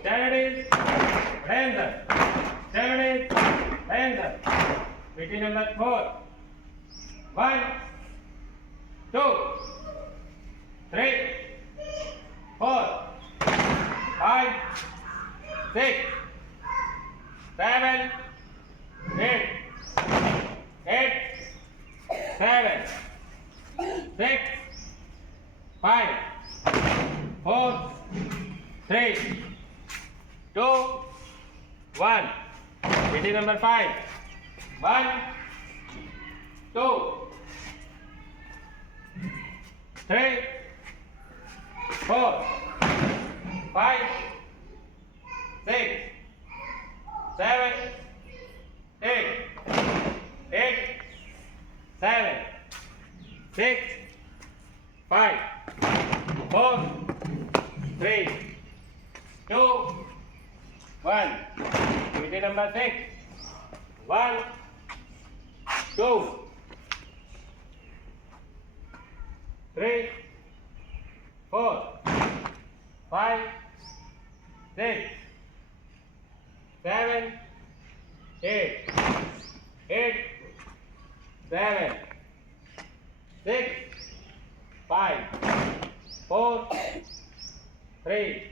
Stand is triangle. Stand is triangle. PT number 4. 1, 2, 3, 4, 5, 6, 7, 8, 8, 7, 6, 5, 4, 3, 2, 1. PT number 5. 1, 2, 3, 4, 5, 6, 7, 8, 8, 7, 6, 5, 4, 3, 2, 1. PT number 6. 1, 2, 3, 4, 5, 6, 7, 8, 8, 7, 6, 5, 4, 3,